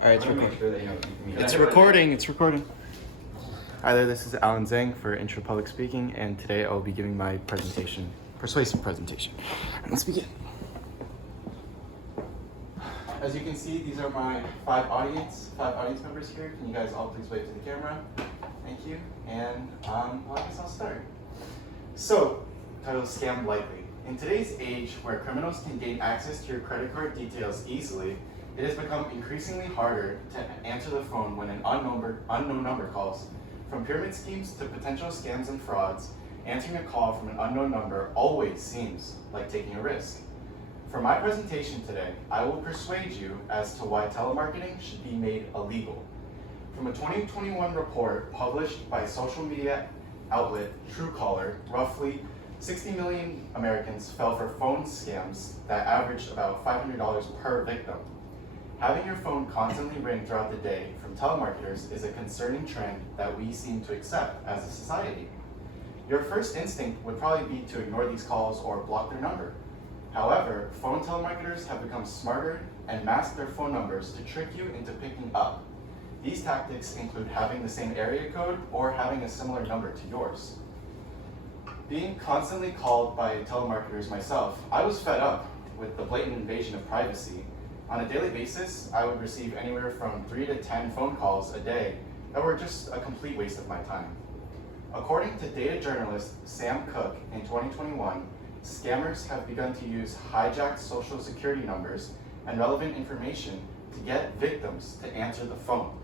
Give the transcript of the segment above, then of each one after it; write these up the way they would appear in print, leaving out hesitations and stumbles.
All right, it's I wanna recording. make sure that, you know, you can- It's recording. It's recording. Hi there. This is Alan Zhang for Intro Public Speaking, and today I'll be giving my presentation, persuasive presentation. Let's begin. As you can see, these are my five audience members here. Can you guys all please wave to the camera? Thank you. And well, I guess I'll start. So, title Scam Likely. In today's age, where criminals can gain access to your credit card details easily, it has become increasingly harder to answer the phone when an unknown number calls. From pyramid schemes to potential scams and frauds, answering a call from an unknown number always seems like taking a risk. For my presentation today, I will persuade you as to why telemarketing should be made illegal. From a 2021 report published by social media outlet Truecaller, roughly 60 million Americans fell for phone scams that averaged about $500 per victim. Having your phone constantly ring throughout the day from telemarketers is a concerning trend that we seem to accept as a society. Your first instinct would probably be to ignore these calls or block their number. However, phone telemarketers have become smarter and mask their phone numbers to trick you into picking up. These tactics include having the same area code or having a similar number to yours. Being constantly called by telemarketers myself, I was fed up with the blatant invasion of privacy. On a daily basis, I would receive anywhere from 3 to 10 phone calls a day that were just a complete waste of my time. According to data journalist Sam Cook in 2021, scammers have begun to use hijacked social security numbers and relevant information to get victims to answer the phone.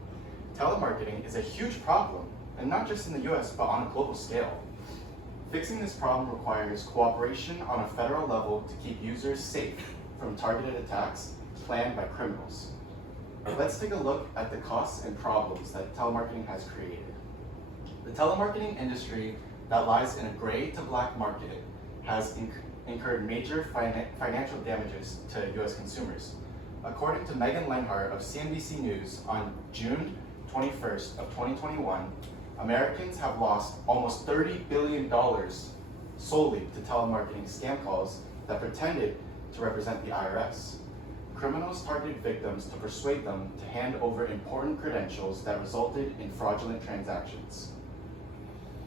Telemarketing is a huge problem, and not just in the US, but on a global scale. Fixing this problem requires cooperation on a federal level to keep users safe from targeted attacks planned by criminals. Let's take a look at the costs and problems that telemarketing has created. The telemarketing industry that lies in a gray to black market has incurred major financial damages to US consumers. According to Megan Lenhart of CNBC News on June 21st of 2021, Americans have lost almost $30 billion solely to telemarketing scam calls that pretended to represent the IRS. Criminals targeted victims to persuade them to hand over important credentials that resulted in fraudulent transactions.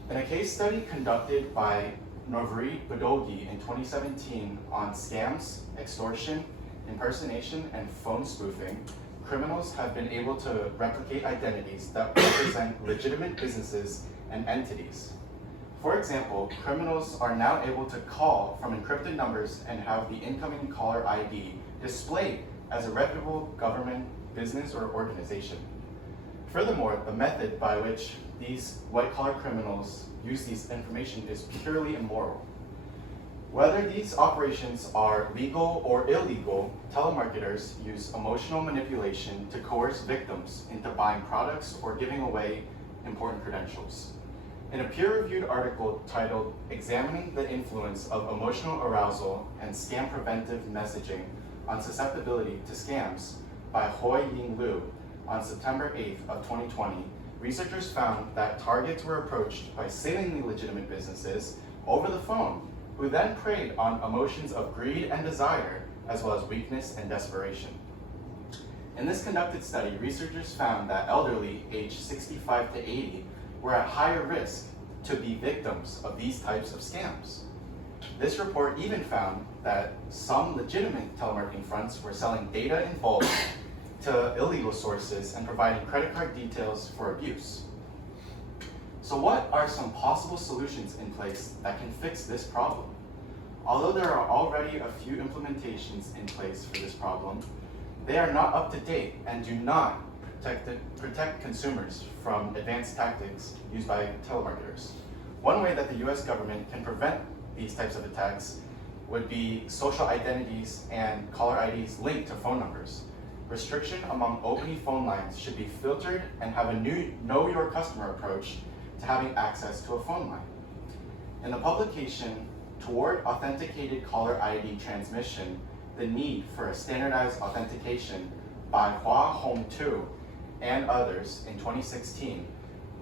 In a case study conducted by Novri Badogi in 2017 on scams, extortion, impersonation, and phone spoofing, criminals have been able to replicate identities that represent legitimate businesses and entities. For example, criminals are now able to call from encrypted numbers and have the incoming caller ID displayed as a reputable government, business, or organization. Furthermore, the method by which these white-collar criminals use this information is purely immoral. Whether these operations are legal or illegal, telemarketers use emotional manipulation to coerce victims into buying products or giving away important credentials. In a peer-reviewed article titled "Examining the Influence of Emotional Arousal and Scam Preventive Messaging on Susceptibility to Scams" by Hoi Ying Liu on September 8th of 2020, researchers found that targets were approached by seemingly legitimate businesses over the phone, who then preyed on emotions of greed and desire, as well as weakness and desperation. In this conducted study, researchers found that elderly aged 65 to 80 were at higher risk to be victims of these types of scams. This report even found that some legitimate telemarketing fronts were selling data in bulk to illegal sources and providing credit card details for abuse. So what are some possible solutions in place that can fix this problem? Although there are already a few implementations in place for this problem, they are not up to date and do not protect consumers from advanced tactics used by telemarketers. One way that the US government can prevent these types of attacks would be social identities and caller IDs linked to phone numbers. Restriction among opening phone lines should be filtered and have a new know your customer approach to having access to a phone line. In the publication Toward Authenticated Caller ID Transmission, the Need for a Standardized Authentication by Hua Hong Tu and others in 2016,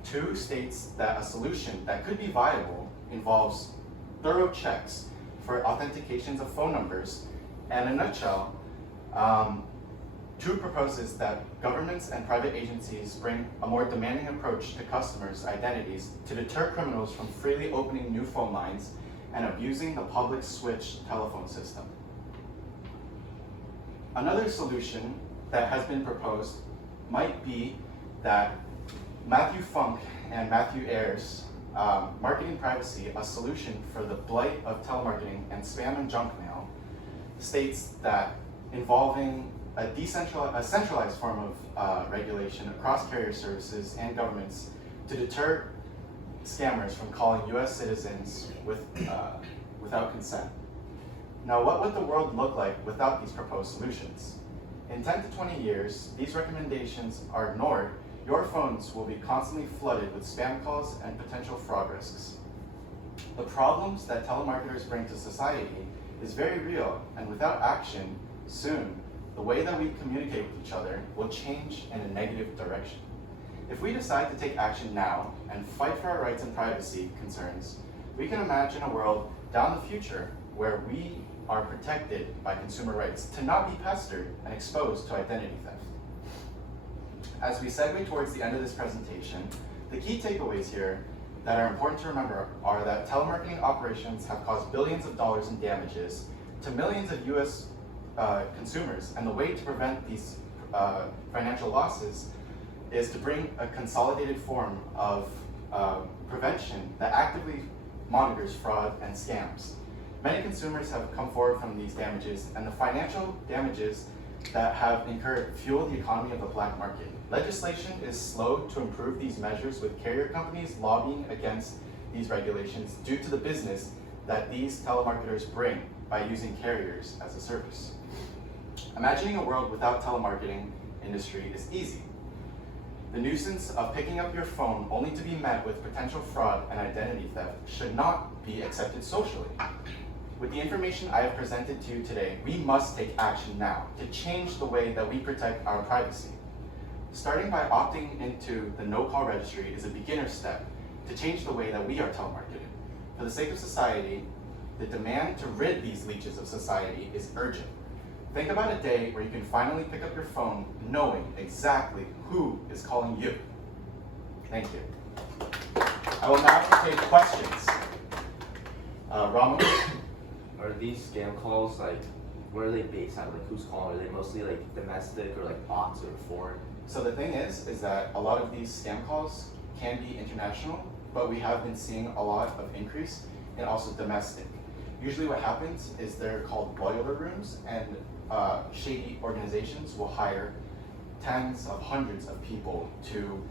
Tu states that a solution that could be viable involves thorough checks for authentications of phone numbers, and in a nutshell, Two proposes that governments and private agencies bring a more demanding approach to customers' identities to deter criminals from freely opening new phone lines and abusing the public switch telephone system. Another solution that has been proposed might be that Matthew Funk and Matthew Ayers' Marketing Privacy, a solution for the blight of telemarketing and spam and junk mail, states that involving a centralized form of regulation across carrier services and governments to deter scammers from calling US citizens without consent. Now, what would the world look like without these proposed solutions? In 10 to 20 years, these recommendations are ignored, your phones will be constantly flooded with spam calls and potential fraud risks. The problems that telemarketers bring to society is very real, and without action, soon, the way that we communicate with each other will change in a negative direction. If we decide to take action now and fight for our rights and privacy concerns, we can imagine a world down the future where we are protected by consumer rights to not be pestered and exposed to identity theft. As we segue towards the end of this presentation, the key takeaways here that are important to remember are that telemarketing operations have caused billions of dollars in damages to millions of US consumers, and the way to prevent these financial losses is to bring a consolidated form of prevention that actively monitors fraud and scams. Many consumers have come forward from these damages, and the financial damages that have incurred fuel the economy of the black market. Legislation is slow to improve these measures, with carrier companies lobbying against these regulations due to the business that these telemarketers bring by using carriers as a service. Imagining a world without telemarketing industry is easy. The nuisance of picking up your phone only to be met with potential fraud and identity theft should not be accepted socially. With the information I have presented to you today, we must take action now to change the way that we protect our privacy. Starting by opting into the no-call registry is a beginner step to change the way that we are telemarketed. For the sake of society, the demand to rid these leeches of society is urgent. Think about a day where you can finally pick up your phone knowing exactly who is calling you. Thank you. I will now take questions. Ramos? Are these scam calls, like, where are they based at? Like, who's calling? Are they mostly like domestic or like bots or foreign? So the thing is that a lot of these scam calls can be international, but we have been seeing a lot of increase and also domestic. Usually what happens is they're called boiler rooms, and shady organizations will hire tens of hundreds of people to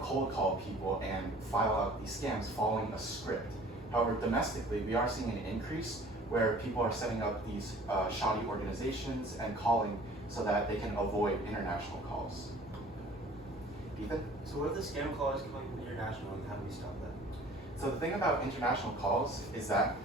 cold call people and file out these scams following a script. However, domestically, we are seeing an increase where people are setting up these shoddy organizations and calling so that they can avoid international calls. Ethan? So what if the scam call is coming from international, and how do we stop that? So the thing about international calls is that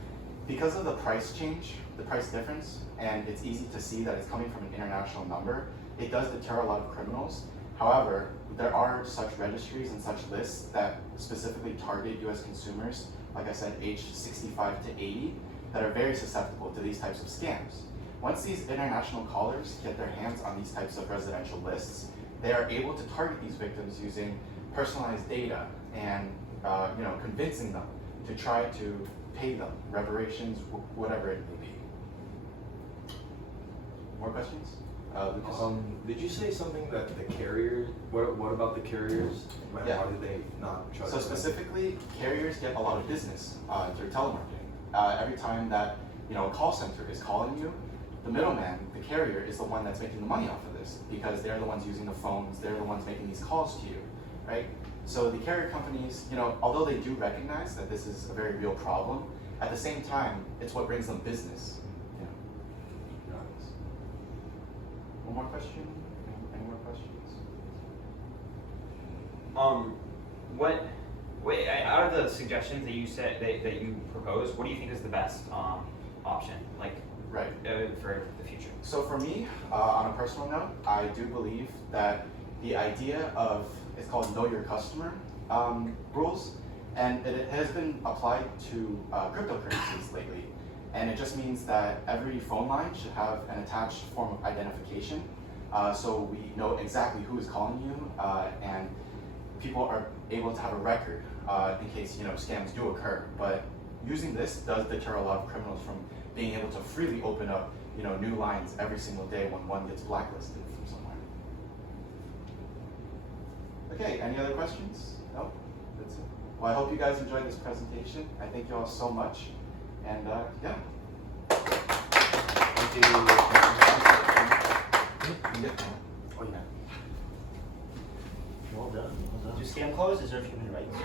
because of the price change, the price difference, and it's easy to see that it's coming from an international number, it does deter a lot of criminals. However, there are such registries and such lists that specifically target US consumers, like I said, aged 65 to 80, that are very susceptible to these types of scams. Once these international callers get their hands on these types of residential lists, they are able to target these victims using personalized data and convincing them to try to pay them reparations, whatever it may be. More questions? Lucas? Did you say something that the carriers, what about the carriers? Why do they not trust So specifically, carriers get a lot of business through telemarketing. Every time that a call center is calling you, the middleman, the carrier, is the one that's making the money off of this, because they're the ones using the phones, they're the ones making these calls to you, right? So the carrier companies, although they do recognize that this is a very real problem, at the same time, it's what brings them business. One more question? Any more questions? Out of the suggestions that you said that you proposed, what do you think is the best option, Right. For the future? So for me, on a personal note, I do believe that the idea of, it's called Know Your Customer rules, and it has been applied to cryptocurrencies lately. And it just means that every phone line should have an attached form of identification. so we know exactly who is calling you, and people are able to have a record in case scams do occur. But using this does deter a lot of criminals from being able to freely open up new lines every single day when one gets blacklisted from somewhere. Okay, any other questions? No? That's it. Well, I hope you guys enjoyed this presentation. I thank you all so much. And yeah. Thank you. Oh yeah. Well done. Do scam calls deserve human rights?